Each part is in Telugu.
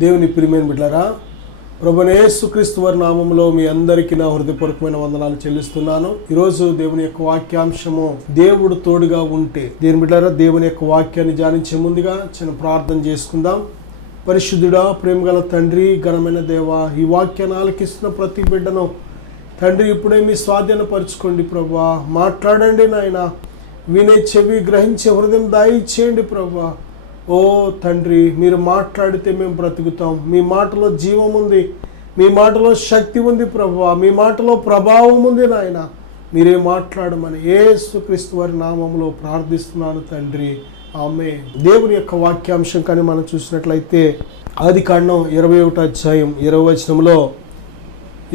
దేవుని ప్రియమైన బిడ్డలారా, ప్రభువైన యేసుక్రీస్తు వారి నామములో మీ అందరికీ నా హృదయపూర్వకమైన వందనాలు చెల్లిస్తున్నాను. ఈరోజు దేవుని యొక్క వాక్యాంశము దేవుడు తోడుగా ఉంటే. దేవుని బిడ్డలారా, దేవుని యొక్క వాక్యాన్ని ధ్యానించే ముందుగా చిన్న ప్రార్థన చేసుకుందాం. పరిశుద్ధుడా, ప్రేమగల తండ్రి, ఘనమైన దేవా, ఈ వాక్యాన్ని ఆలకిస్తున్న ప్రతి బిడ్డను తండ్రి ఇప్పుడే మీ స్వాధీనపరచుకోండి. ప్రభువా, మాట్లాడండి నాయన. వినే చెవి, గ్రహించే హృదయం దయచేయండి ప్రభువా. ఓ తండ్రి, మీరు మాట్లాడితే మేము బ్రతుకుతాం. మీ మాటలో జీవం ఉంది, మీ మాటలో శక్తి ఉంది ప్రభువా, మీ మాటలో ప్రభావం ఉంది నాయన. మీరే మాట్లాడమని యేసుక్రీస్తు వారి నామంలో ప్రార్థిస్తున్నాను తండ్రి, ఆమేన్. దేవుని యొక్క వాక్యాంశం కానీ మనం చూసినట్లయితే ఆదికాండం 21వ అధ్యాయం 20వ వచనంలో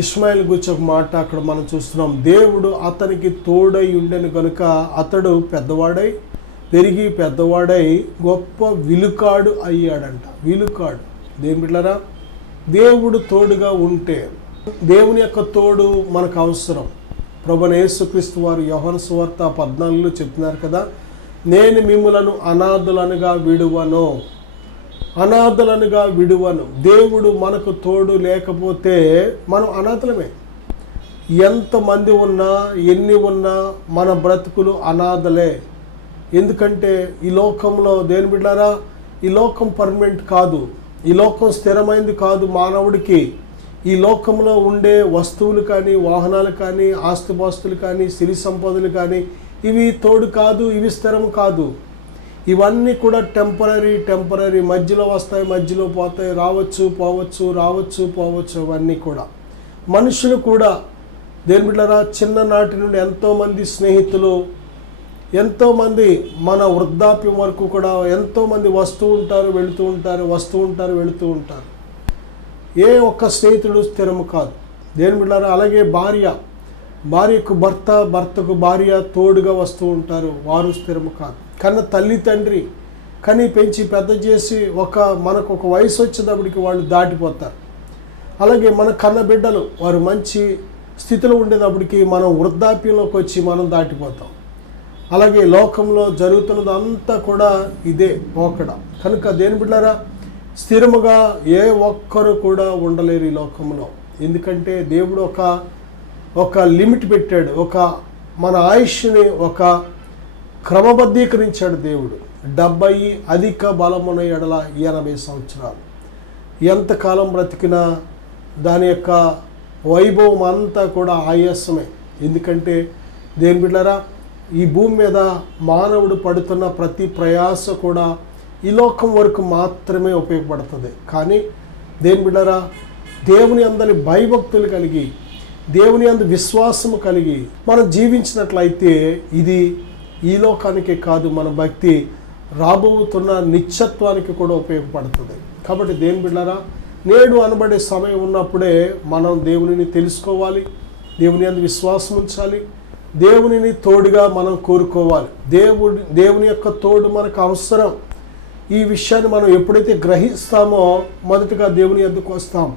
ఇష్మాయేలు గురించి ఒక మాట అక్కడ మనం చూస్తున్నాం. దేవుడు అతనికి తోడై ఉండెను కనుక అతడు పెద్దవాడై పెరిగి పెద్దవాడై గొప్ప విలుకాడు అయ్యాడంట. విలుకాడు. దేవుని బిడ్డలారా, దేవుడు తోడుగా ఉంటే, దేవుని యొక్క తోడు మనకు అవసరం. ప్రభువైన యేసుక్రీస్తు వారు యోహాను సువార్త 14లో చెప్తున్నారు కదా, నేను మిమ్ములను అనాథులనుగా విడువను, అనాథులనుగా విడువను. దేవుడు మనకు తోడు లేకపోతే మనం అనాథలమే. ఎంతమంది ఉన్నా, ఎన్ని ఉన్నా మన బ్రతుకులు అనాథలే. ఎందుకంటే ఈ లోకంలో, దేవుని బిడ్డలారా, ఈ లోకం పర్మనెంట్ కాదు, ఈ లోకం స్థిరమైంది కాదు. మానవుడికి ఈ లోకంలో ఉండే వస్తువులు కానీ, వాహనాలు కానీ, ఆస్తిపాస్తులు కానీ, సిరి సంపదలు కానీ ఇవి తోడు కాదు, ఇవి స్థిరం కాదు. ఇవన్నీ కూడా టెంపరీ మధ్యలో వస్తాయి, మధ్యలో పోతాయి, రావచ్చు పోవచ్చు, రావచ్చు పోవచ్చు. అవన్నీ కూడా మనుషులు కూడా, దేవుని బిడ్డలారా, చిన్ననాటి నుండి ఎంతోమంది స్నేహితులు, ఎంతోమంది మన వృద్ధాప్యం వరకు కూడా ఎంతోమంది వస్తూ ఉంటారు, వెళుతూ ఉంటారు, వస్తూ ఉంటారు, వెళుతూ ఉంటారు. ఏ ఒక్క స్నేహితుడు స్థిరము కాదు. దేవుని బిడ్డలారా, అలాగే భార్యకు భర్త, భర్తకు భార్య తోడుగా వస్తూ ఉంటారు, వారు స్థిరము కాదు. కన్న తల్లి తండ్రి కని పెంచి పెద్ద చేసి మనకు ఒక వయసు వచ్చేటప్పటికి వాళ్ళు దాటిపోతారు. అలాగే మన కన్న బిడ్డలు వారు మంచి స్థితిలో ఉండేటప్పటికి మనం వృద్ధాప్యంలోకి వచ్చి మనం దాటిపోతాం. అలాగే లోకంలో జరుగుతున్నదంతా కూడా ఇదే పోకడ. కనుక దేవుని బిడ్డలారా, స్థిరముగా ఏ ఒక్కరు కూడా ఉండలేరు ఈ లోకంలో. ఎందుకంటే దేవుడు ఒక లిమిట్ పెట్టాడు, మన ఆయుష్ని క్రమబద్ధీకరించాడు దేవుడు. 70 అధిక బలమున ఎడల 80 సంవత్సరాలు. ఎంతకాలం బ్రతికినా దాని యొక్క వైభవం అంతా కూడా ఆయాసమే. ఎందుకంటే దేవుని బిడ్డలారా, ఈ భూమి మీద మానవుడు పడుతున్న ప్రతి ప్రయాస కూడా ఈ లోకం వరకు మాత్రమే ఉపయోగపడుతుంది. కానీ దేవుని బిడ్డలారా, దేవుని అందరి భయభక్తులు కలిగి, దేవుని అందు విశ్వాసము కలిగి మనం జీవించినట్లయితే ఇది ఈ లోకానికే కాదు, మన భక్తి రాబోతున్న నిత్యత్వానికి కూడా ఉపయోగపడుతుంది. కాబట్టి దేవుని బిడ్డలారా, నేడు అనబడే సమయం ఉన్నప్పుడే మనం దేవునిని తెలుసుకోవాలి, దేవుని అందు విశ్వాసం ఉంచాలి, దేవునిని తోడుగా మనం కోరుకోవాలి. దేవుని యొక్క తోడు మనకు అవసరం. ఈ విషయాన్ని మనం ఎప్పుడైతే గ్రహిస్తామో మొదటగా దేవుని యొద్దకు వస్తాం,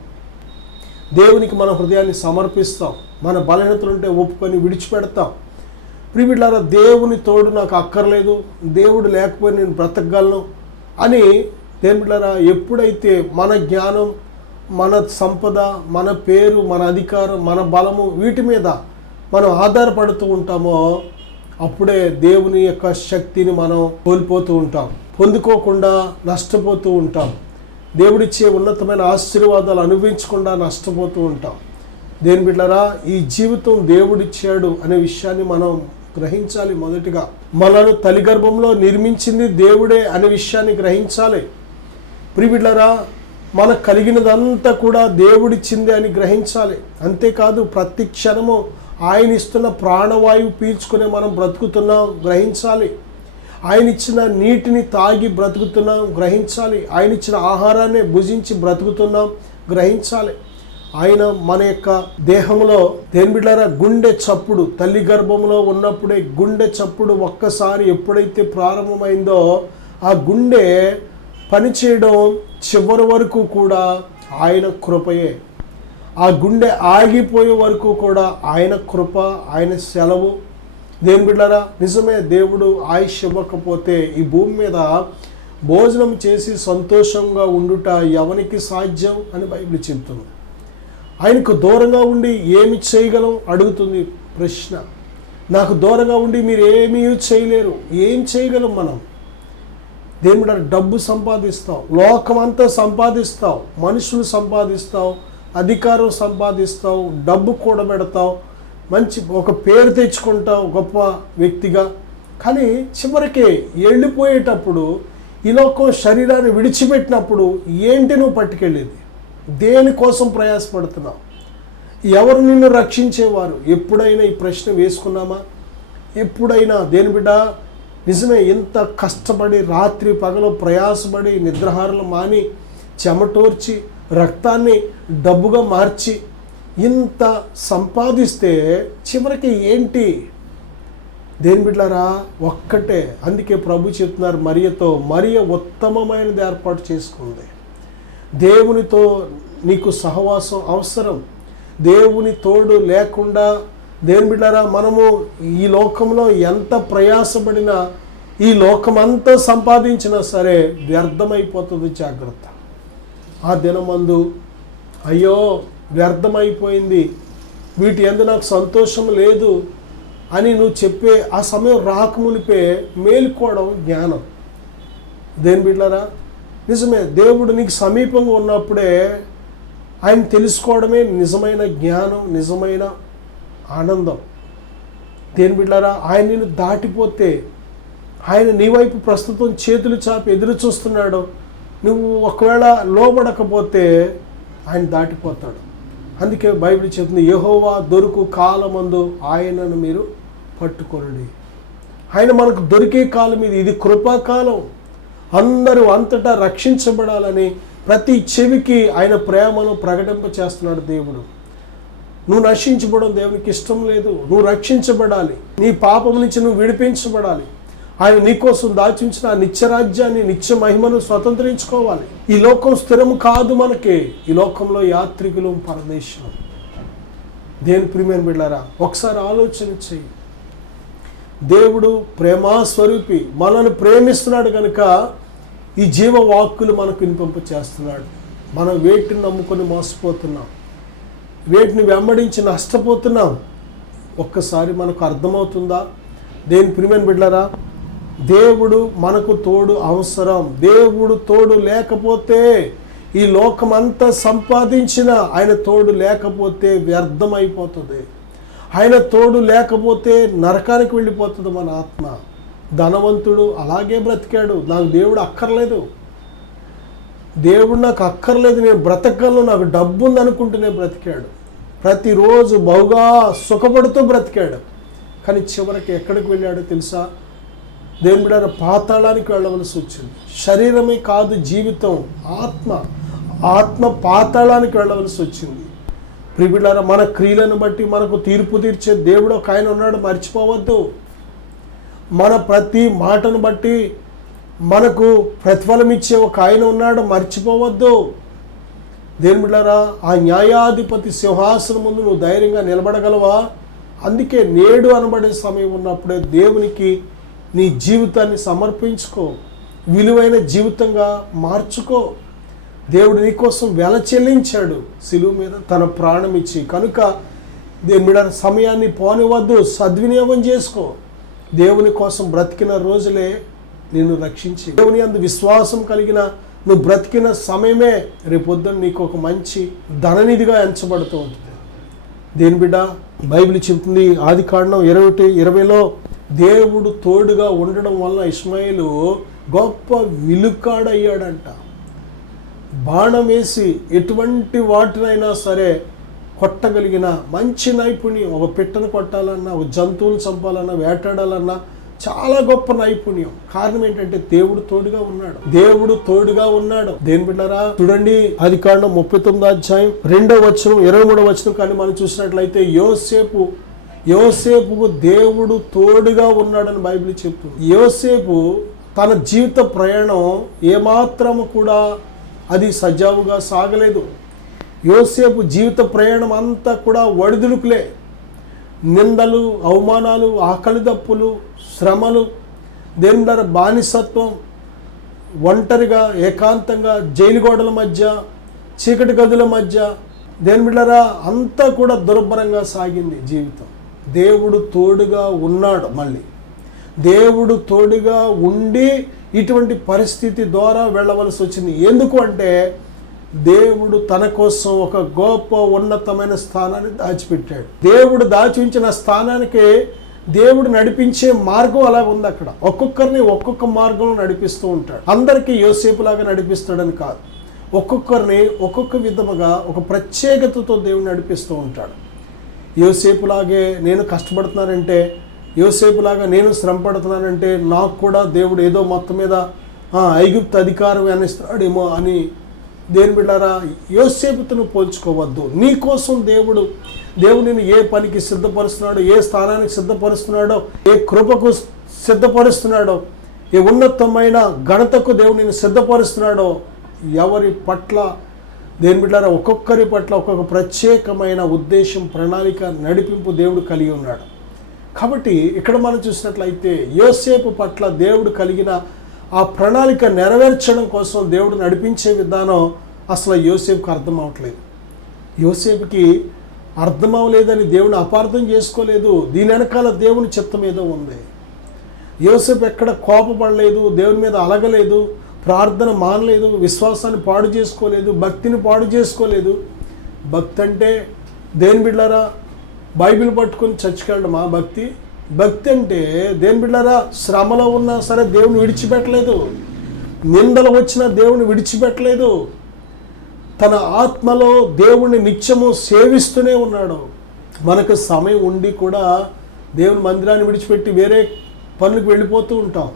దేవునికి మన హృదయాన్ని సమర్పిస్తాం, మన బలహీనతలు ఉంటే ఒప్పుకొని విడిచిపెడతాం. ప్రియబిడ్డలారా, దేవుని తోడు నాకు అక్కర్లేదు, దేవుడు లేకపోతే నేను బ్రతకగలను అని దేవుని బిడ్డలారా, ఎప్పుడైతే మన జ్ఞానం, మన సంపద, మన పేరు, మన అధికారం, మన బలము వీటి మీద మనం ఆధారపడుతూ ఉంటామో అప్పుడే దేవుని యొక్క శక్తిని మనం కోల్పోతూ ఉంటాం, పొందుకోకుండా నష్టపోతూ ఉంటాం, దేవుడిచ్చే ఉన్నతమైన ఆశీర్వాదాలు అనుభవించకుండా నష్టపోతూ ఉంటాం. దేవుని బిడ్డలారా, ఈ జీవితం దేవుడిచ్చాడు అనే విషయాన్ని మనం గ్రహించాలి. మొదటిగా మనను తల్లి గర్భంలో నిర్మించింది దేవుడే అనే విషయాన్ని గ్రహించాలి. ప్రియ బిడ్డలారా, మనకు కలిగినదంతా కూడా దేవుడిచ్చింది అని గ్రహించాలి. అంతేకాదు ప్రతి క్షణము ఆయన ఇస్తున్న ప్రాణవాయువు పీల్చుకునే మనం బ్రతుకుతున్నాం గ్రహించాలి. ఆయన ఇచ్చిన నీటిని తాగి బ్రతుకుతున్నాం గ్రహించాలి. ఆయన ఇచ్చిన ఆహారాన్ని భుజించి బ్రతుకుతున్నాం గ్రహించాలి. ఆయన మన యొక్క దేహంలో, దేవుని బిడ్డలారా, గుండె చప్పుడు, తల్లి గర్భంలో ఉన్నప్పుడే గుండె చప్పుడు ఒక్కసారి ఎప్పుడైతే ప్రారంభమైందో ఆ గుండె పనిచేయడం చివరి వరకు కూడా ఆయన కృపయే. ఆ గుండె ఆగిపోయే వరకు కూడా ఆయన కృప, ఆయన సెలవు. దేవుని బిడ్డలారా, నిజమే, దేవుడు ఆయుష్ ఇవ్వకపోతే ఈ భూమి మీద భోజనం చేసి సంతోషంగా ఉండుట ఎవనికి సాధ్యం అని బైబిల్ చెబుతుంది. ఆయనకు దూరంగా ఉండి ఏమి చేయగలం అడుగుతుంది ప్రశ్న. నాకు దూరంగా ఉండి మీరు ఏమీ చేయలేరు. ఏం చేయగలం మనం? దేవుడు డబ్బు సంపాదిస్తావు, లోకమంతా సంపాదిస్తావు, మనుషులు సంపాదిస్తావు, అధికారం సంపాదిస్తావు, డబ్బు కూడబెడతావు, మంచి ఒక పేరు తెచ్చుకుంటావు గొప్ప వ్యక్తిగా. కానీ చివరికి వెళ్ళిపోయేటప్పుడు ఈ లోకం శరీరాన్ని విడిచిపెట్టినప్పుడు ఏంటి నువ్వు పట్టుకెళ్ళేది? దేనికోసం ప్రయాసపడుతున్నావు? ఎవరు నిన్ను రక్షించేవారు? ఎప్పుడైనా ఈ ప్రశ్న వేసుకున్నామా? ఎప్పుడైనా దేని బిడ్డ నిజమే ఇంత కష్టపడి రాత్రి పగలు ప్రయాసపడి నిద్రాహారాలు మాని చెమటోర్చి రక్తాన్ని డబ్బుగా మార్చి ఇంత సంపాదిస్తే చివరికి ఏంటి? దేని బిడ్డలారా ఒక్కటే. అందుకే ప్రభు చెప్తున్నారు మరియతో, మరియ ఉత్తమమైనది ఏర్పాటు చేసుకుంది. దేవునితో నీకు సహవాసం అవసరం. దేవుని తోడు లేకుండా దేని బిడ్డలారా మనము ఈ లోకంలో ఎంత ప్రయాసపడినా ఈ లోకమంతా సంపాదించినా సరే వ్యర్థమైపోతుంది. జాగ్రత్త. ఆ దినమందు అయ్యో వ్యర్థమైపోయింది, వీటి యందు నాకు సంతోషం లేదు అని నువ్వు చెప్పే ఆ సమయం రాకమునిపే మేలుకోవడం జ్ఞానం. దేని బిడ్డలారా నిజమే, దేవుడు నీకు సమీపంగా ఉన్నప్పుడే ఆయన తెలుసుకోవడమే నిజమైన జ్ఞానం, నిజమైన ఆనందం. దేని బిడ్డలారా ఆయన నిన్ను దాటిపోతే, ఆయన నీ వైపు ప్రస్తుతం చేతులు చాపి ఎదురు చూస్తున్నాడు, నువ్వు ఒకవేళ లోబడకపోతే ఆయన దాటిపోతాడు. అందుకే బైబిల్ చెప్తుంది, యెహోవా దొరుకు కాలమందు ఆయనను మీరు పట్టుకోండి. ఆయన మనకు దొరికే కాలం ఇది కృపాకాలం. అందరూ అంతటా రక్షించబడాలని ప్రతి చెవికి ఆయన ప్రేమను ప్రకటింప చేస్తున్నాడు దేవుడు. నువ్వు నశించబడడం దేవునికి ఇష్టం లేదు. నువ్వు రక్షించబడాలి, నీ పాపం నుంచి నువ్వు విడిపించబడాలి. ఆయన నీకోసం దాచించిన ఆ నిత్యరాజ్యాన్ని, నిత్య మహిమను స్వతంత్రించుకోవాలి. ఈ లోకం స్థిరం కాదు మనకి. ఈ లోకంలో యాత్రికులు, పరదేశం. దేని ప్రియమైన బిడ్డలారా ఒకసారి ఆలోచన చెయ్యి. దేవుడు ప్రేమాస్వరూపి, మనల్ని ప్రేమిస్తున్నాడు కనుక ఈ జీవవాక్కులు మనకు వినిపింప చేస్తున్నాడు. మనం వేటిని నమ్ముకొని మోసపోతున్నాం, వేటిని వెంబడించి నష్టపోతున్నాం. ఒక్కసారి మనకు అర్థమవుతుందా? దేని ప్రియమైన బిడ్డలారా దేవుడు మనకు తోడు అవసరం. దేవుడు తోడు లేకపోతే ఈ లోకమంతా సంపాదించిన ఆయన తోడు లేకపోతే వ్యర్థమైపోతుంది. ఆయన తోడు లేకపోతే నరకానికి వెళ్ళిపోతుంది మన ఆత్మ. ధనవంతుడు అలాగే బ్రతికాడు, నాకు దేవుడు అక్కర్లేదు, దేవుడు నాకు అక్కర్లేదు, నేను బ్రతకగలను, నాకు డబ్బు ఉందనుకుంటూనే బ్రతికాడు. ప్రతిరోజు బహుగా సుఖపడుతూ బ్రతికాడు. కానీ చివరికి ఎక్కడికి వెళ్ళాడో తెలుసా? దేవుని బిడ్డ పాతాళానికి వెళ్ళవలసి వచ్చింది. శరీరమే కాదు జీవితం, ఆత్మ పాతాళానికి వెళ్ళవలసి వచ్చింది. ప్రియులారా మన క్రియలను బట్టి మనకు తీర్పు తీర్చే దేవుడు ఒక ఆయన ఉన్నాడు, మర్చిపోవద్దు. మన ప్రతి మాటను బట్టి మనకు ప్రతిఫలం ఇచ్చే ఒక ఆయన ఉన్నాడు, మర్చిపోవద్దు. దేవుని బిడ్డలారా ఆ న్యాయాధిపతి సింహాసనం ముందు నువ్వు ధైర్యంగా నిలబడగలవా? అందుకే నేడు అనబడే సమయం ఉన్నప్పుడే దేవునికి నీ జీవితాన్ని సమర్పించుకో, విలువైన జీవితంగా మార్చుకో. దేవుడు నీకోసం వెల చెల్లించాడు సిలువ మీద తన ప్రాణం ఇచ్చి. కనుక దేవుని బిడ్డ సమయాన్ని పోనివద్దు, సద్వినియోగం చేసుకో. దేవుని కోసం బ్రతికిన రోజులే నిన్ను రక్షించి, దేవుని యందు విశ్వాసం కలిగిన నువ్వు బ్రతికిన సమయమే రేపొద్దున నీకు ఒక మంచి ధననిధిగా ఎంచబడుతూ ఉంటుంది. దేని బిడ్డ బైబిల్ చెబుతుంది ఆదికాండం 21:20 దేవుడు తోడుగా ఉండడం వల్ల ఇష్మాయేలు గొప్ప విలుకాడయ్యాడంట. బాణం వేసి ఎటువంటి వాటినైనా సరే కొట్టగలిగిన మంచి నైపుణ్యం. ఒక పిట్టను కొట్టాలన్నా, ఒక జంతువులు చంపాలన్నా, వేటాడాలన్నా చాలా గొప్ప నైపుణ్యం. కారణం ఏంటంటే దేవుడు తోడుగా ఉన్నాడు. దేవుడు తోడుగా ఉన్నాడు. దేని బిడ్డలారా చూడండి ఆదికాండం 39:2-23 కానీ మనం చూసినట్లయితే యోసేపుకు దేవుడు తోడుగా ఉన్నాడని బైబిల్ చెప్తుంది. యోసేపు తన జీవిత ప్రయాణం ఏమాత్రము కూడా అది సజావుగా సాగలేదు. యోసేపు జీవిత ప్రయాణం అంతా కూడా ఒడిదుడుకులే, నిందలు, అవమానాలు, ఆకలి దప్పులు, శ్రమలు, దేవుని బానిసత్వం, ఒంటరిగా ఏకాంతంగా జైలు గోడల మధ్య, చీకటి గదుల మధ్య, దేని బిడ్డలారా అంతా కూడా దుర్భరంగా సాగింది జీవితం. దేవుడు తోడుగా ఉన్నాడు. మళ్ళీ దేవుడు తోడుగా ఉండి ఇటువంటి పరిస్థితి ద్వారా వెళ్ళవలసి వచ్చింది. ఎందుకు అంటే దేవుడు తన కోసం ఒక గొప్ప ఉన్నతమైన స్థానాన్ని దాచిపెట్టాడు. దేవుడు దాచి ఉంచిన స్థానానికి దేవుడు నడిపించే మార్గం అలా ఉంది. అక్కడ ఒక్కొక్కరిని ఒక్కొక్క మార్గంలో నడిపిస్తూ ఉంటాడు. అందరికీ యోసేపులాగా నడిపిస్తాడని కాదు, ఒక్కొక్కరిని ఒక్కొక్క విధముగా ఒక ప్రత్యేకతతో దేవుడు నడిపిస్తూ ఉంటాడు. యోసేపులాగే నేను కష్టపడుతున్నానంటే, యోసేపులాగా నేను శ్రమ పడుతున్నానంటే నాకు కూడా దేవుడు ఏదో మొత్తం మీద ఐగుప్తు అధికారం అనిస్తాడేమో అని దేని బిడ్డారా యోసేపుతో పోల్చుకోవద్దు. నీ కోసం దేవుడు నిన్ను ఏ పనికి సిద్ధపరుస్తున్నాడో, ఏ స్థానానికి సిద్ధపరుస్తున్నాడో, ఏ కృపకు సిద్ధపరుస్తున్నాడో, ఏ ఉన్నతమైన ఘనతకు దేవుడు నిన్ను సిద్ధపరుస్తున్నాడో, ఎవరి పట్ల దేని బిడ్డారా ఒక్కొక్కరి పట్ల ఒక్కొక్క ప్రత్యేకమైన ఉద్దేశం, ప్రణాళిక, నడిపింపు దేవుడు కలిగి ఉన్నాడు. కాబట్టి ఇక్కడ మనం చూసినట్లయితే యోసేపు పట్ల దేవుడు కలిగిన ఆ ప్రణాళిక నెరవేర్చడం కోసం దేవుడు నడిపించే విధానం అసలు యోసేపుకి అర్థం అవ్వట్లేదు. యోసేపుకి అర్థం అవ్వలేదని దేవుని అపార్థం చేసుకోలేదు. దీని వెనకాల దేవుని చిత్తం ఏదో ఉంది. యోసేపు ఎక్కడ కోపపడలేదు, దేవుని మీద అలగలేదు, ప్రార్థన మానలేదు, విశ్వాసాన్ని పాడు చేసుకోలేదు, భక్తిని పాడు చేసుకోలేదు. భక్తి అంటే దేని బిడ్డారా బైబిల్ పట్టుకొని చర్చికెళ్ళడమా భక్తి? భక్తి అంటే దేని బిడ్డారా శ్రమలో ఉన్నా సరే దేవుని విడిచిపెట్టలేదు, నిందలు వచ్చినా దేవుని విడిచిపెట్టలేదు, తన ఆత్మలో దేవుణ్ణి నిత్యము సేవిస్తూనే ఉన్నాడు. మనకు సమయం ఉండి కూడా దేవుని మందిరాన్ని విడిచిపెట్టి వేరే పనులకు వెళ్ళిపోతూ ఉంటాం.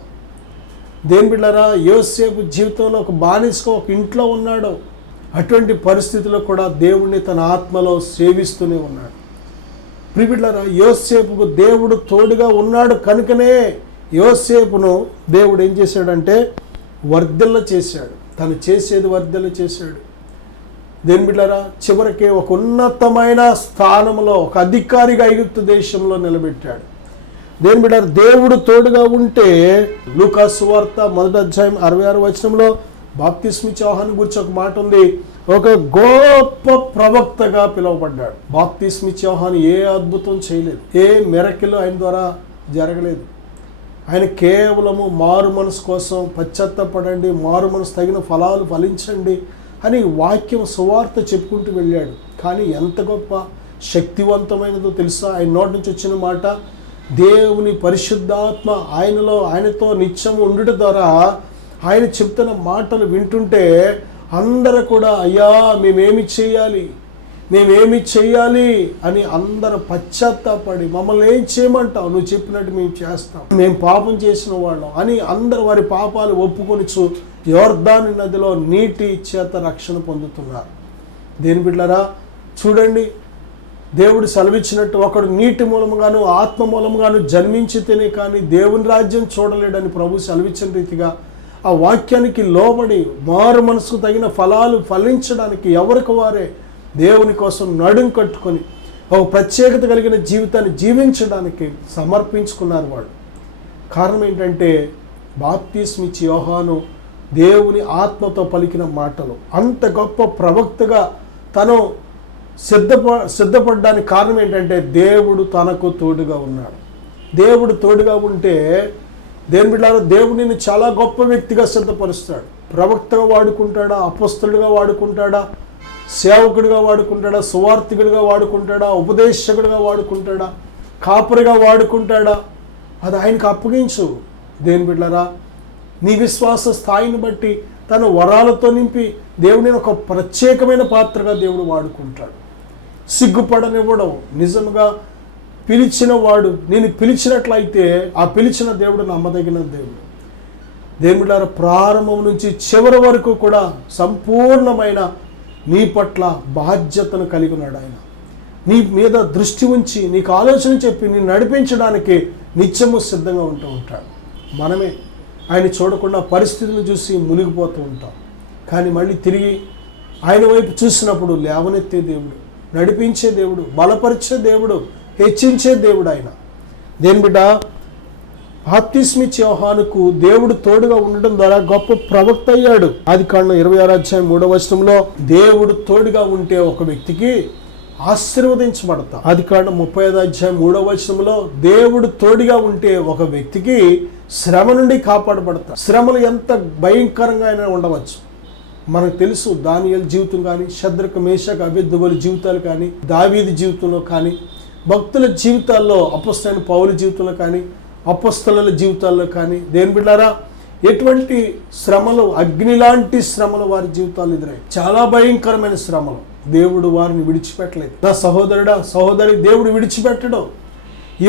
దేని బిడ్డారా యోసేపు జీవితంలో ఒక బానిసగా ఒక ఇంట్లో ఉన్నాడు. అటువంటి పరిస్థితుల్లో కూడా దేవుణ్ణి తన ఆత్మలో సేవిస్తూనే ఉన్నాడు. ప్రియబిడ్డలారా యోసేపుకు దేవుడు తోడుగా ఉన్నాడు కనుకనే యోసేపును దేవుడు ఏం చేశాడంటే వర్ధిల్ల చేశాడు. తను చేసేది వర్ధిల్ల చేశాడు. దేని బిడ్డలారా చివరికి ఒక ఉన్నతమైన స్థానంలో ఒక అధికారిగా ఐగుప్తు దేశంలో నిలబెట్టాడు. దేని బిడ్డలారా దేవుడు తోడుగా ఉంటే లూకా సువార్త 1వ అధ్యాయం 66వ వచనంలో బాప్తిస్మిచ్చే యోహాను గురించి ఒక మాట ఉంది. ఒక గొప్ప ప్రవక్తగా పిలువబడ్డాడు. బాప్తిస్మిచ్చే యోహాను ఏ అద్భుతం చేయలేదు, ఏ మిరకిల్ ఆయన ద్వారా జరగలేదు. ఆయన కేవలము మారు మనసు కోసం పశ్చాత్తపడండి, మారు మనసు తగిన ఫలాలు ఫలించండి అని వాక్యం సువార్త చెప్పుకుంటూ వెళ్ళాడు. కానీ ఎంత గొప్ప శక్తివంతమైనదో తెలుసా ఆయన నోటి నుంచి వచ్చిన మాట? దేవుని పరిశుద్ధాత్మ ఆయనతో నిత్యం ఉండుట ద్వారా ఆయన చెప్తున్న మాటలు వింటుంటే అందరూ కూడా అయ్యా మేమేమి చేయాలి అని అందరూ పశ్చాత్తాపడి మమ్మల్ని ఏం చేయమంటావు, నువ్వు చెప్పినట్టు మేము చేస్తాం, మేము పాపం చేసిన వాళ్ళం అని అందరూ వారి పాపాలు ఒప్పుకొని యోర్దాను నదిలో నీటి చేత రక్షణ పొందుతున్నారు. దేని బిడ్డలారా చూడండి, దేవుడు సెలవిచ్చినట్టు ఒకడు నీటి మూలముగాను ఆత్మ మూలముగాను జన్మించితేనే కానీ దేవుని రాజ్యం చూడలేడని ప్రభు సెలవిచ్చిన రీతిగా ఆ వాక్యానికి లోబడి మారు మనసుకు తగిన ఫలాలు ఫలించడానికి ఎవరికి వారే దేవుని కోసం నడుం కట్టుకొని ఒక ప్రత్యేకత కలిగిన జీవితాన్ని జీవించడానికి సమర్పించుకున్నారు వాళ్ళు. కారణం ఏంటంటే బాప్తిస్మిచ్చే యోహాను దేవుని ఆత్మతో పలికిన మాటలు. అంత గొప్ప ప్రవక్తగా తను సిద్ధపడడానికి కారణం ఏంటంటే దేవుడు తనకు తోడుగా ఉన్నాడు. దేవుడు తోడుగా ఉంటే దేని బిడ్డలారా దేవుడిని చాలా గొప్ప వ్యక్తిగా సిద్ధపరుస్తాడు. ప్రవక్తగా వాడుకుంటాడా, అపొస్తలుడిగా వాడుకుంటాడా, సేవకుడిగా వాడుకుంటాడా, సువార్థికుడిగా వాడుకుంటాడా, ఉపదేశకుడిగా వాడుకుంటాడా, కాపరిగా వాడుకుంటాడా, అది ఆయనకు అప్పగించు. దేని బిడ్డలారా నీ విశ్వాస స్థాయిని బట్టి తన వరాలతో నింపి దేవుడిని ఒక ప్రత్యేకమైన పాత్రగా దేవుడు వాడుకుంటాడు. సిగ్గుపడనివ్వడం. నిజంగా పిలిచిన వాడు నేను పిలిచినట్లయితే ఆ పిలిచిన దేవుడు నమ్మదగిన దేవుడు. దేవుడారా ప్రారంభం నుంచి చివరి వరకు కూడా సంపూర్ణమైన నీ పట్ల బాధ్యతను కలిగి ఉన్నాడు. ఆయన నీ మీద దృష్టి ఉంచి నీకు ఆలోచన చెప్పి నేను నడిపించడానికి నిత్యము సిద్ధంగా ఉంటూ ఉంటాడు. మనమే ఆయన చూడకుండా పరిస్థితులను చూసి మునిగిపోతూ ఉంటాం. కానీ మళ్ళీ తిరిగి ఆయన వైపు చూసినప్పుడు లేవనెత్తే దేవుడు, నడిపించే దేవుడు, బలపరిచే దేవుడు, హెచ్చించే దేవుడు ఆయన. దేని బిడ్డ బాప్తిస్మిచ్చే యోహానుకు దేవుడు తోడుగా ఉండడం ద్వారా గొప్ప ప్రవక్త అయ్యాడు. ఆదికాండం 26:3 దేవుడు తోడుగా ఉంటే ఒక వ్యక్తికి ఆశీర్వదించబడతా. ఆదికాండం 35:3 దేవుడు తోడుగా ఉంటే ఒక వ్యక్తికి శ్రమ నుండి కాపాడబడతా. శ్రమలు ఎంత భయంకరంగా అయినా ఉండవచ్చు. మనకు తెలుసు దానియేలు జీవితం కానీ, షద్రకు మేషక అబేద్నెగోల జీవితాలు కానీ, దావీదు జీవితంలో కానీ, భక్తుల జీవితాల్లో అపొస్తలుడైన పౌలు జీవితంలో కానీ, అపొస్తలుల జీవితాల్లో కానీ, దేని బిడ్డారా ఎటువంటి శ్రమలు, అగ్ని లాంటి శ్రమలు వారి జీవితాలు ఎదురయ్యాయి. చాలా భయంకరమైన శ్రమలు. దేవుడు వారిని విడిచిపెట్టలేదు. నా సహోదరుడా, సహోదరి, దేవుడు విడిచిపెట్టడం.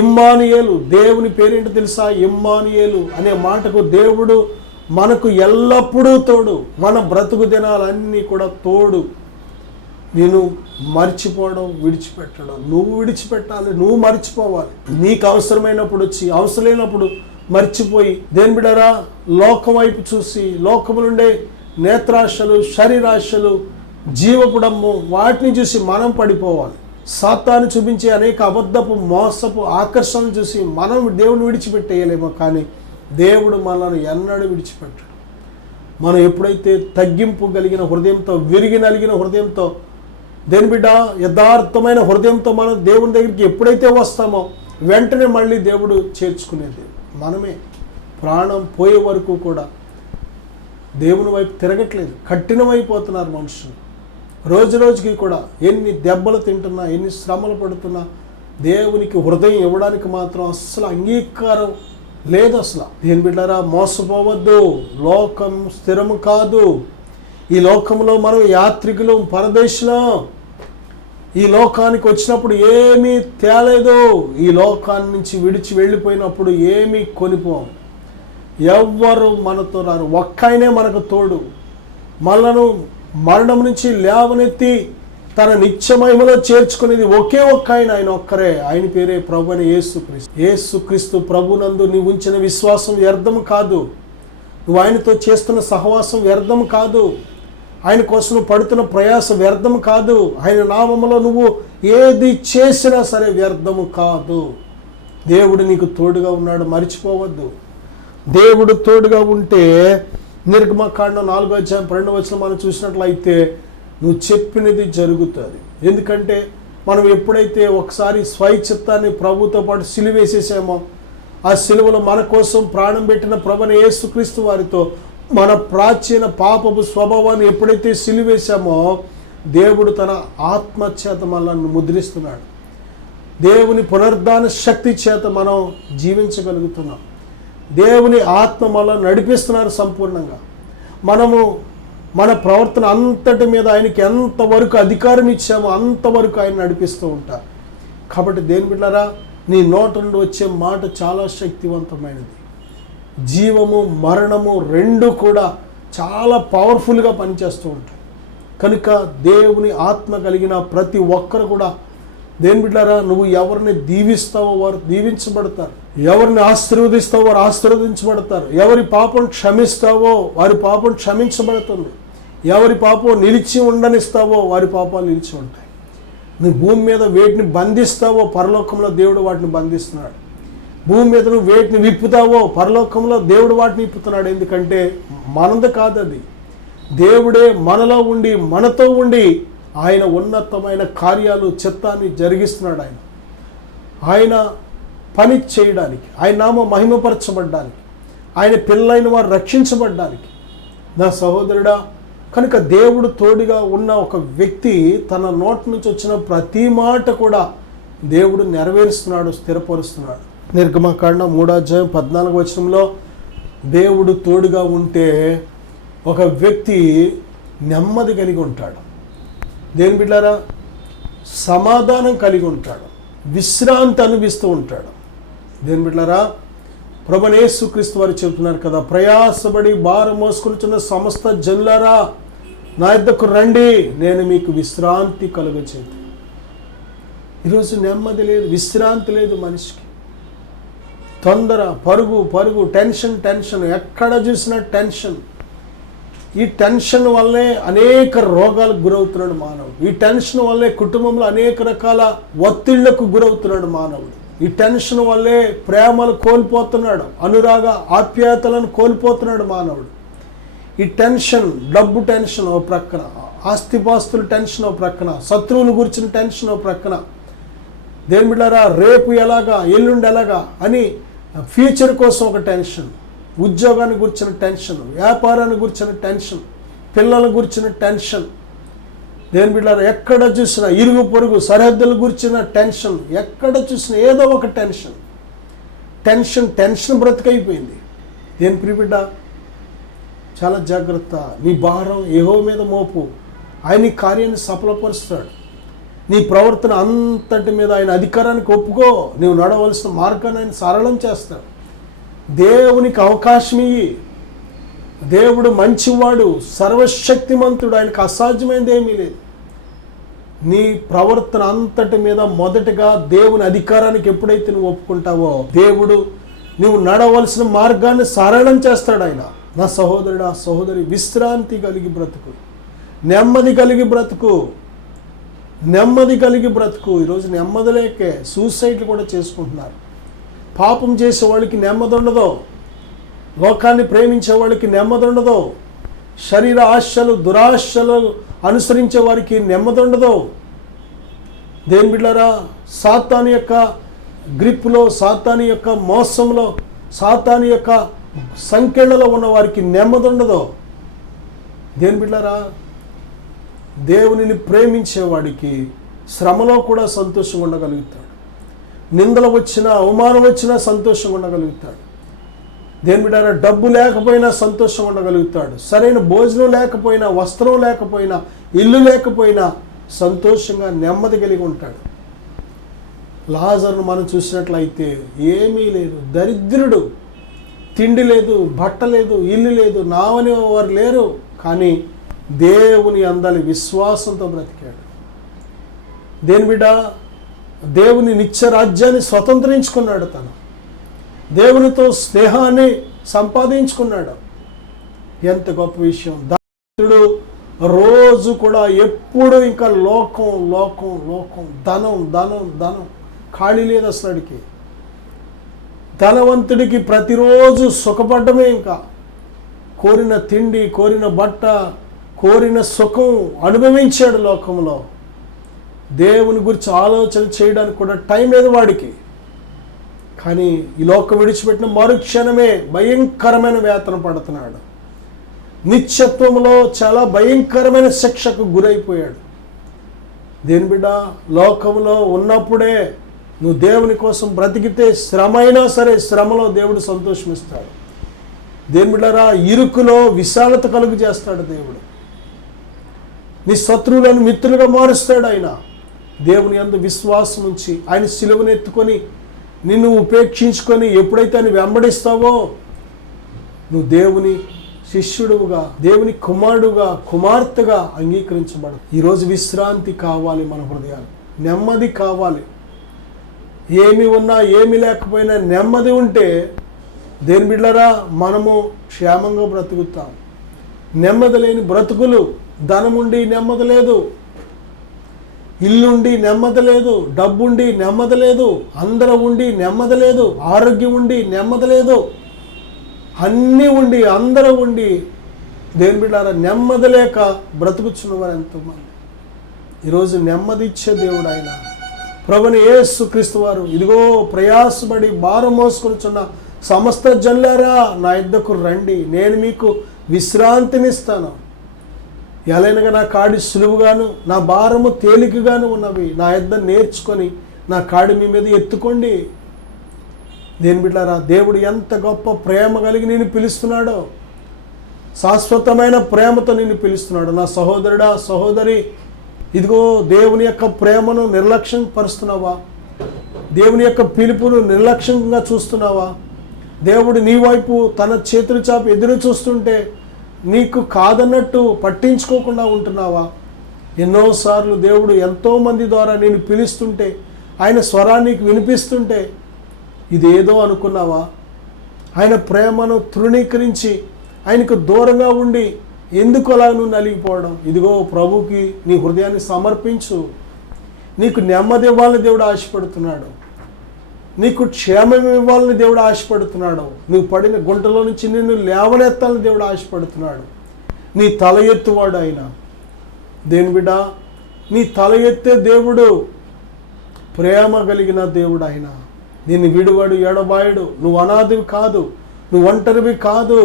ఇమ్మానుయేలు, దేవుని పేరేంటో తెలుసా? ఇమ్మానుయేలు అనే మాటకు దేవుడు మనకు ఎల్లప్పుడూ తోడు. మన బ్రతుకు దినాలన్నీ కూడా తోడు. నేను మర్చిపోవడం, విడిచిపెట్టడం. నువ్వు విడిచిపెట్టాలి, నువ్వు మర్చిపోవాలి. నీకు అవసరమైనప్పుడు వచ్చి, అవసరం లేనప్పుడు మర్చిపోయి, దేని బిడ్డరా లోకం వైపు చూసి, లోకము నుండే నేత్రాశలు, శరీరాశలు, జీవపుడము, వాటిని చూసి మనం పడిపోవాలి. సాతాను చూపించే అనేక అబద్ధపు, మోసపు ఆకర్షణలు చూసి మనం దేవుని విడిచిపెట్టేయలేమో, కానీ దేవుడు మనల్ని ఎన్నడూ విడిచిపెట్టడు. మనం ఎప్పుడైతే తగ్గింపు కలిగిన హృదయంతో, విరిగి నలిగిన హృదయంతో, దేని బిడ్డ యథార్థమైన హృదయంతో మనం దేవుని దగ్గరికి ఎప్పుడైతే వస్తామో వెంటనే మళ్ళీ దేవుడు చేర్చుకునేది మనమే. ప్రాణం పోయే వరకు కూడా దేవుని వైపు తిరగట్లేదు, కఠినమైపోతున్నారు మనుషులు. రోజు రోజుకి కూడా ఎన్ని దెబ్బలు తింటున్నా, ఎన్ని శ్రమలు పడుతున్నా దేవునికి హృదయం ఇవ్వడానికి మాత్రం అస్సలు అంగీకారం లేదు. అసలు దేని బిడ్డారా మోసపోవద్దు. లోకం స్థిరము కాదు. ఈ లోకంలో మనం యాత్రికులు, పరదేశులం. ఈ లోకానికి వచ్చినప్పుడు ఏమీ తేలేదు. ఈ లోకాన్ని నుంచి విడిచి వెళ్ళిపోయినప్పుడు ఏమీ కొనిపోం. ఎవ్వరు మనతో రారు. ఒక్కయనే మనకు తోడు. మనను మరణం నుంచి లేవనెత్తి తన నిత్య మహిమలో చేర్చుకునేది ఒకే ఒక్క ఆయన, ఆయన ఒక్కరే. ఆయన పేరే ప్రభు అని యేసుక్రీస్తు. యేసుక్రీస్తు ప్రభునందు నీవు ఉంచిన విశ్వాసం వ్యర్థం కాదు. నువ్వు ఆయనతో చేస్తున్న సహవాసం వ్యర్థం కాదు. ఆయన కోసం పడుతున్న ప్రయాసం వ్యర్థం కాదు. ఆయన నామములో నువ్వు ఏది చేసినా సరే వ్యర్థము కాదు. దేవుడు నీకు తోడుగా ఉన్నాడు, మరిచిపోవద్దు. దేవుడు తోడుగా ఉంటే నిర్గమకాండం 4:2 మనం చూసినట్లయితే నువ్వు చెప్పినది జరుగుతుంది. ఎందుకంటే మనం ఎప్పుడైతే ఒకసారి స్వైచిత్తాన్ని ప్రభుతో పాటు సిలువేసేసామో, ఆ సిలువలో మన కోసం ప్రాణం పెట్టిన ప్రభుని యేసుక్రీస్తు వారితో మన ప్రాచీన పాపపు స్వభావాన్ని ఎప్పుడైతే సిలువేశామో దేవుడు తన ఆత్మచేత మనల్ని ముద్రిస్తున్నాడు. దేవుని పునరుద్ధాన శక్తి చేత మనం జీవించగలుగుతున్నాం. దేవుని ఆత్మ మనల్ని నడిపిస్తున్నారు సంపూర్ణంగా. మనము మన ప్రవర్తన అంతటి మీద ఆయనకి ఎంతవరకు అధికారం ఇచ్చామో అంతవరకు ఆయన నడిపిస్తూ ఉంటారు. కాబట్టి దేని బిడ్డలారా, నీ నోట నుండి వచ్చే మాట చాలా శక్తివంతమైనది. జీవము మరణము రెండు కూడా చాలా పవర్ఫుల్గా పనిచేస్తూ ఉంటాయి. కనుక దేవుని ఆత్మ కలిగిన ప్రతి ఒక్కరు కూడా దేని బిడ్డలారా, నువ్వు ఎవరిని దీవిస్తావో వారు దీవించబడతారు, ఎవరిని ఆశీర్వదిస్తావో వారు ఆశీర్వదించబడతారు, ఎవరి పాపం క్షమిస్తావో వారి పాపం క్షమించబడుతుంది, ఎవరి పాపం నిలిచి ఉండనిస్తావో వారి పాపాలు నిలిచి ఉంటాయి. నువ్వు భూమి మీద వేటిని బంధిస్తావో పరలోకంలో దేవుడు వాటిని బంధిస్తున్నాడు. భూమి మీద నువ్వు వేటిని విప్పుతావో పరలోకంలో దేవుడు వాటిని విప్పుతున్నాడు. ఎందుకంటే మనది కాదు, అది దేవుడే మనలో ఉండి మనతో ఉండి ఆయన ఉన్నతమైన కార్యాలు, చిత్తాన్ని జరిగిస్తున్నాడు. ఆయన పని చేయడానికి, ఆయన నామం మహిమపరచబడ్డానికి, ఆయన పిల్లలైన వారు రక్షించబడ్డానికి. నా సహోదరుడా, కనుక దేవుడు తోడుగా ఉన్న ఒక వ్యక్తి తన నోటి నుంచి వచ్చిన ప్రతి మాట కూడా దేవుడు నెరవేరుస్తున్నాడు, స్థిరపరుస్తున్నాడు. నిర్గమకాండం 3:14 దేవుడు తోడుగా ఉంటే ఒక వ్యక్తి నెమ్మది కలిగి ఉంటాడు. దేని బిడ్డారా, సమాధానం కలిగి ఉంటాడు, విశ్రాంతి అనుభవిస్తూ ఉంటాడు. దేని బిడ్డారా, ప్రభువైన యేసుక్రీస్తు వారు చెబుతున్నారు కదా, ప్రయాసపడి భారం మోసుకొనుచున్న సమస్త జనులారా నా యొద్దకు రండి, నేను మీకు విశ్రాంతి కలుగచేయుదును. ఈరోజు నెమ్మది లేదు, విశ్రాంతి లేదు మనిషికి. తొందర, పరుగు పరుగు, టెన్షన్, ఎక్కడ చూసినా టెన్షన్. ఈ టెన్షన్ వల్లే అనేక రోగాలకు గురవుతున్నాడు మానవుడు. ఈ టెన్షన్ వల్లే కుటుంబంలో అనేక రకాల ఒత్తిళ్లకు గురవుతున్నాడు మానవుడు. ఈ టెన్షన్ వల్లే ప్రేమలు కోల్పోతున్నాడు, అనురాగ ఆప్యాయతలను కోల్పోతున్నాడు మానవుడు. ఈ టెన్షన్, డబ్బు టెన్షన్ ఓ ప్రక్కన, ఆస్తిపాస్తుల టెన్షన్ ఓ ప్రక్కన, శత్రువులు గురించిన టెన్షన్ ఓ ప్రక్కన, దేని బిడ్డారా రేపు ఎలాగా, ఎల్లుండి ఎలాగా అని ఫ్యూచర్ కోసం ఒక టెన్షన్, ఉద్యోగాన్ని గురించిన టెన్షన్, వ్యాపారాన్ని గురించిన టెన్షన్, పిల్లల గురించిన టెన్షన్, దేని బిడ్డారా ఎక్కడ చూసినా ఇరుగు పొరుగు సరిహద్దుల గురించిన టెన్షన్, ఎక్కడ చూసినా ఏదో ఒక టెన్షన్ టెన్షన్ టెన్షన్ బ్రతికైపోయింది. దేని ప్రియబిడ్డ చాలా జాగ్రత్త. నీ భారం యెహోవా మీద మోపు, ఆయన నీ కార్యాన్ని సఫలపరుస్తాడు. నీ ప్రవర్తన అంతటి మీద ఆయన అధికారానికి ఒప్పుకో, నీవు నడవలసిన మార్గాన్ని ఆయన సరళం చేస్తాడు. దేవునికి అవకాశం ఇయ్యి. దేవుడు మంచివాడు, సర్వశక్తిమంతుడు, ఆయనకు అసాధ్యమైనది ఏమీ లేదు. నీ ప్రవర్తన అంతటి మీద మొదటగా దేవుని అధికారానికి ఎప్పుడైతే నువ్వు ఒప్పుకుంటావో దేవుడు నువ్వు నడవలసిన మార్గాన్ని సరళం చేస్తాడు. ఆయన నా సహోదరుడు, ఆ సహోదరి విశ్రాంతి కలిగి బ్రతుకు, నెమ్మది కలిగి బ్రతుకు, నెమ్మది కలిగి బ్రతుకు. ఈరోజు నెమ్మది లేకే సూసైడ్లు కూడా చేసుకుంటున్నారు. పాపం చేసే వాళ్ళకి నెమ్మది ఉండదు, లోకాన్ని ప్రేమించే వాళ్ళకి నెమ్మది ఉండదు, శరీర ఆశలు దురాశలు అనుసరించే వారికి నెమ్మది ఉండదు. దేని బిడ్డలారా సాతాను యొక్క గ్రిప్లో, సాతాను యొక్క మోసంలో, సాతాను యొక్క సంకెళ్ళలో ఉన్న వారికి నెమ్మది ఉండదు. దేని బిడ్డలారా దేవునిని ప్రేమించేవాడికి శ్రమలో కూడా సంతోషంగా ఉండగలుగుతాడు, నిందలు వచ్చినా అవమానం వచ్చినా సంతోషంగా ఉండగలుగుతాడు. దేని బిడ్డారా డబ్బు లేకపోయినా సంతోషంగా ఉండగలుగుతాడు, సరైన భోజనం లేకపోయినా, వస్త్రం లేకపోయినా, ఇల్లు లేకపోయినా సంతోషంగా నెమ్మది కలిగి ఉంటాడు. లాజరును మనం చూసినట్లయితే ఏమీ లేదు, దరిద్రుడు, తిండి లేదు, బట్ట లేదు, ఇల్లు లేదు, నావని వారు లేరు, కానీ దేవుని అందలి విశ్వాసంతో బ్రతికాడు. దేని బిడ్డ దేవుని నిత్య రాజ్యాన్ని స్వతంత్రించుకున్నాడు, తను దేవునితో స్నేహాన్ని సంపాదించుకున్నాడు. ఎంత గొప్ప విషయం. దానికుడు రోజు కూడా ఎప్పుడు ఇంకా లోకం లోకం లోకం, ధనం ధనం ధనం, ఖాళీ లేదు అసలు. అడికి ధనవంతుడికి ప్రతిరోజు సుఖపడ్డమే, ఇంకా కోరిన తిండి, కోరిన బట్ట, కోరిన సుఖం అనుభవించాడు లోకంలో. దేవుని గురించి ఆలోచన చేయడానికి కూడా టైం లేదు వాడికి. కానీ ఈ లోకం విడిచిపెట్టిన మరుక్షణమే భయంకరమైన వేతన పడుతున్నాడు, నిత్యత్వంలో చాలా భయంకరమైన శిక్షకు గురైపోయాడు. దేని బిడ్డ లోకంలో ఉన్నప్పుడే నువ్వు దేవుని కోసం బ్రతికితే శ్రమ అయినా సరే శ్రమలో దేవుడు సంతోషమిస్తాడు. దేని బిడ్డరా ఇరుకులో విశాలత కలుగు చేస్తాడు దేవుడు. నీ శత్రువులను మిత్రులుగా మారుస్తాడు ఆయన. దేవుని యందు విశ్వాసం ఉంచి ఆయన సిలువను ఎత్తుకొని నిన్ను ఉపేక్షించుకొని ఎప్పుడైతే ఆయన వెంబడిస్తావో నువ్వు దేవుని శిష్యుడుగా, దేవుని కుమారుడుగా, కుమార్తెగా అంగీకరించబడు. ఈరోజు విశ్రాంతి కావాలి, మన హృదయాలు నెమ్మది కావాలి. ఏమి ఉన్నా ఏమి లేకపోయినా నెమ్మది ఉంటే దేని బిడ్డలారా మనము క్షేమంగా బ్రతుకుతాం. నెమ్మది లేని బ్రతుకులు, ధనముండి నెమ్మది లేదు, ఇల్లుండి నెమ్మది లేదు, డబ్బుండి నెమ్మది లేదు, అందరం ఉండి నెమ్మది లేదు, ఆరోగ్యం ఉండి నెమ్మది లేదు, అన్నీ ఉండి అందరూ ఉండి దేని బిడ్డారా నెమ్మది లేక బ్రతుకుచున్నవారు ఎంతోమంది. ఈరోజు నెమ్మది ఇచ్చే దేవుడు ఆయన ప్రభుని యేసుక్రీస్తు వారు. ఇదిగో ప్రయాసపడి భారం మోసుకొనిచున్న సమస్త జనులారా నా యొద్దకు రండి, నేను మీకు విశ్రాంతినిస్తాను. ఎలాగనగా నా కాడి సులువుగాను నా భారము తేలికగాను ఉన్నవి, నా యొద్ద నేర్చుకొని నా కాడి మీ మీద ఎత్తుకోండి. దేని బిడ్డారా దేవుడు ఎంత గొప్ప ప్రేమ కలిగి నిన్ను పిలుస్తున్నాడో, శాశ్వతమైన ప్రేమతో నిన్ను పిలుస్తున్నాడు. నా సహోదరుడా, సహోదరి, ఇదిగో దేవుని యొక్క ప్రేమను నిర్లక్ష్యం పరుస్తున్నావా? దేవుని యొక్క పిలుపును నిర్లక్ష్యంగా చూస్తున్నావా? దేవుడు నీ వైపు తన చేతులు చాపి ఎదురు చూస్తుంటే నీకు కాదన్నట్టు పట్టించుకోకుండా ఉంటున్నావా? ఎన్నోసార్లు దేవుడు ఎంతోమంది ద్వారా నేను పిలుస్తుంటే, ఆయన స్వరానికి వినిపిస్తుంటే ఇదేదో అనుకున్నావా? ఆయన ప్రేమను తృణీకరించి ఆయనకు దూరంగా ఉండి ఎందుకు అలా నువ్వు నలిగిపోవడం? ఇదిగో ప్రభుకి నీ హృదయాన్ని సమర్పించు. నీకు నెమ్మది ఇవ్వాలని దేవుడు ఆశపడుతున్నాడు. నీకు క్షేమం ఇవ్వాలని దేవుడు ఆశపడుతున్నాడు. నువ్వు పడిన గుంటలో నుంచి నిన్ను లేవనెత్తాలని దేవుడు ఆశపడుతున్నాడు. నీ తల ఎత్తువాడు ఆయన. దేని బిడ్డ, నీ తల ఎత్తే దేవుడు, ప్రేమ కలిగిన దేవుడు ఆయన. నిన్ను విడువాడు, ఎడబాయుడు. నువ్వు అనాథివి కాదు, నువ్వు ఒంటరివి కాదు.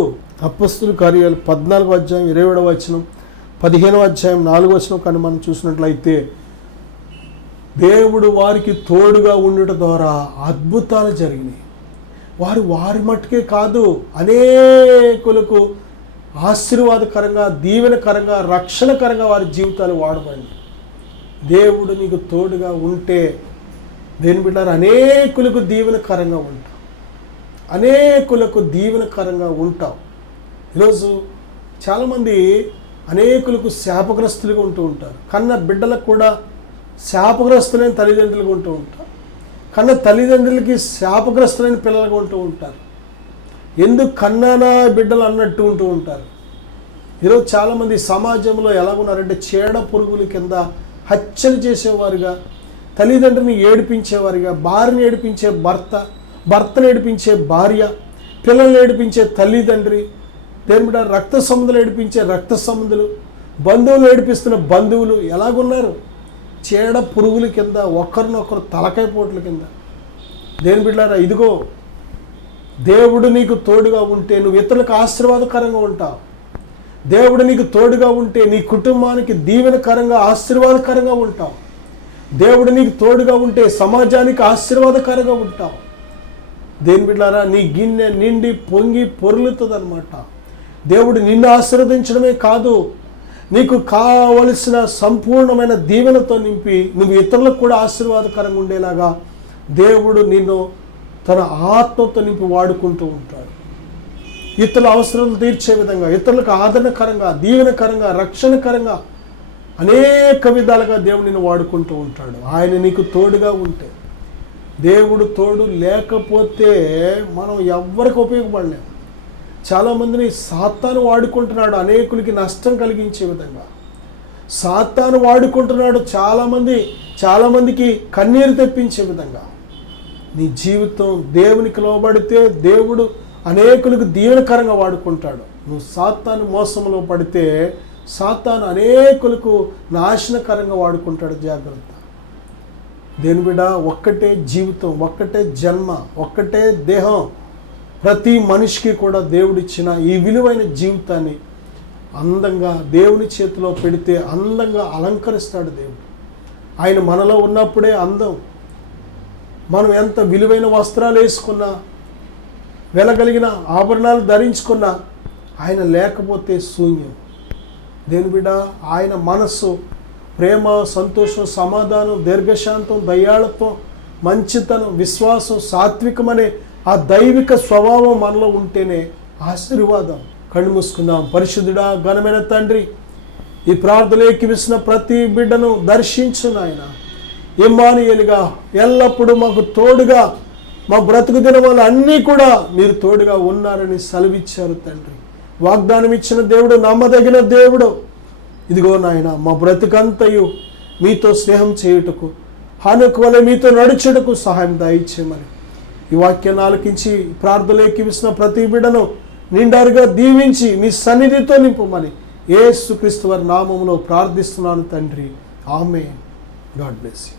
అపొస్తలుల కార్యాలు 14వ అధ్యాయం 20వ వచనం, 15వ అధ్యాయం 4వ వచనం కానీ మనం చూసినట్లయితే దేవుడు వారికి తోడుగా ఉండటం ద్వారా అద్భుతాలు జరిగినాయి. వారి మట్టుకే కాదు, అనేకులకు ఆశీర్వాదకరంగా, దీవెనకరంగా, రక్షణకరంగా వారి జీవితాలు వాడబడింది. దేవుడు నీకు తోడుగా ఉంటే దేని బిడ్డారు, అనేకులకు దీవెనకరంగా ఉంటావు, అనేకులకు దీవెనకరంగా ఉంటావు. ఈరోజు చాలామంది అనేకులకు శాపగ్రస్తులుగా ఉంటూ ఉంటారు. కన్న బిడ్డలకు కూడా శాపగ్రస్తులైన తల్లిదండ్రులుగా ఉంటూ ఉంటారు. కన్న తల్లిదండ్రులకి శాపగ్రస్తులైన పిల్లలుగా ఉంటూ ఉంటారు. ఎందుకు కన్నానా బిడ్డలు అన్నట్టు ఉంటూ ఉంటారు. ఈరోజు చాలామంది సమాజంలో ఎలా ఉన్నారంటే చీడ పురుగుల కింద హత్యలు చేసేవారుగా, తల్లిదండ్రుని ఏడిపించేవారుగా, భార్యను ఏడిపించే భర్తను ఏడిపించే భార్య, పిల్లల్ని ఏడిపించే తల్లిదండ్రి, దేని బిడ్డ రక్త సంబంధులు ఏడిపించే రక్త సంబంధులు, బంధువులు ఏడిపిస్తున్న బంధువులు ఎలాగున్నారు? చీడ పురుగుల కింద, ఒకరినొకరు తలకాయ పోట్ల కింద. దేని బిడ్డారా, ఇదిగో దేవుడు నీకు తోడుగా ఉంటే నువ్వు ఇతరులకు ఆశీర్వాదకరంగా ఉంటావు. దేవుడు నీకు తోడుగా ఉంటే నీ కుటుంబానికి దీవెనకరంగా, ఆశీర్వాదకరంగా ఉంటావు. దేవుడు నీకు తోడుగా ఉంటే సమాజానికి ఆశీర్వాదకరంగా ఉంటావు. దేని బిడ్డారా, నీ గిన్నె నిండి పొంగి పొర్లుతుంది అన్నమాట. దేవుడు నిన్ను ఆశీర్వదించడమే కాదు, నీకు కావలసిన సంపూర్ణమైన దీవెనతో నింపి నువ్వు ఇతరులకు కూడా ఆశీర్వాదకరంగా ఉండేలాగా దేవుడు నిన్ను తన ఆత్మతో నింపి వాడుకుంటూ ఉంటాడు. ఇతరుల అవసరాలు తీర్చే విధంగా, ఇతరులకు ఆదరణకరంగా, దీవెనకరంగా, రక్షణకరంగా అనేక విధాలుగా దేవుడు నిన్ను వాడుకుంటూ ఉంటాడు. ఆయన నీకు తోడుగా ఉంటే. దేవుడు తోడు లేకపోతే మనం ఎవ్వరికి ఉపయోగపడలేము. చాలామందిని సాతాను వాడుకుంటున్నాడు అనేకులకి నష్టం కలిగించే విధంగా. సాతాను వాడుకుంటున్నాడు చాలామందికి కన్నీరు తెప్పించే విధంగా. నీ జీవితం దేవునికి లోబడితే దేవుడు అనేకులకు దీవెనకరంగా వాడుకుంటాడు. నువ్వు సాతాను మోసంలో పడితే సాతాను అనేకులకు నాశనకరంగా వాడుకుంటాడు. జాగ్రత్త. దేని బిడ్డ, ఒక్కటే జీవితం, ఒక్కటే జన్మ, ఒక్కటే దేహం. ప్రతి మనిషికి కూడా దేవుడిచ్చిన ఈ విలువైన జీవితాన్ని అందంగా దేవుని చేతిలో పెడితే అందంగా అలంకరిస్తాడు దేవుడు. ఆయన మనలో ఉన్నప్పుడే అందం. మనం ఎంత విలువైన వస్త్రాలు వేసుకున్నా, వెలగలిగిన ఆభరణాలు ధరించుకున్నా, ఆయన లేకపోతే శూన్యం. దేని బిడ్డ, ఆయన మనస్సు, ప్రేమ, సంతోషం, సమాధానం, దీర్ఘశాంతం, దయాళత్వం, మంచితనం, విశ్వాసం, సాత్వికమనే ఆ దైవిక స్వభావం మనలో ఉంటేనే ఆశీర్వాదం. కళ్ళు మూసుకుందాం. పరిశుద్ధుడా, ఘనమైన తండ్రి, ఈ ప్రార్థనలో ఎక్కివిసిన ప్రతి బిడ్డను దర్శించు నాయన. ఇమ్మానుయేలుగా ఎల్లప్పుడూ మాకు తోడుగా, మా బ్రతుకు దినములు అన్నీ కూడా మీరు తోడుగా ఉన్నారని సెలవిచ్చారు తండ్రి. వాగ్దానం ఇచ్చిన దేవుడు, నమ్మదగిన దేవుడు. ఇదిగో నాయన, మా బ్రతుకంతయు మీతో స్నేహం చేయుటకు, హానుకు వలె మీతో నడుచుటకు సహాయం దయచేయమని ఈ వాక్యాన్ని ఆలకించి ప్రార్థనలో ఎక్కివిసిన ప్రతి బిడ్డను నిండారుగా దీవించి మీ సన్నిధితో నింపమని యేసుక్రీస్తు వారి నామములో ప్రార్థిస్తున్నాను తండ్రి. ఆమేన్. God bless you.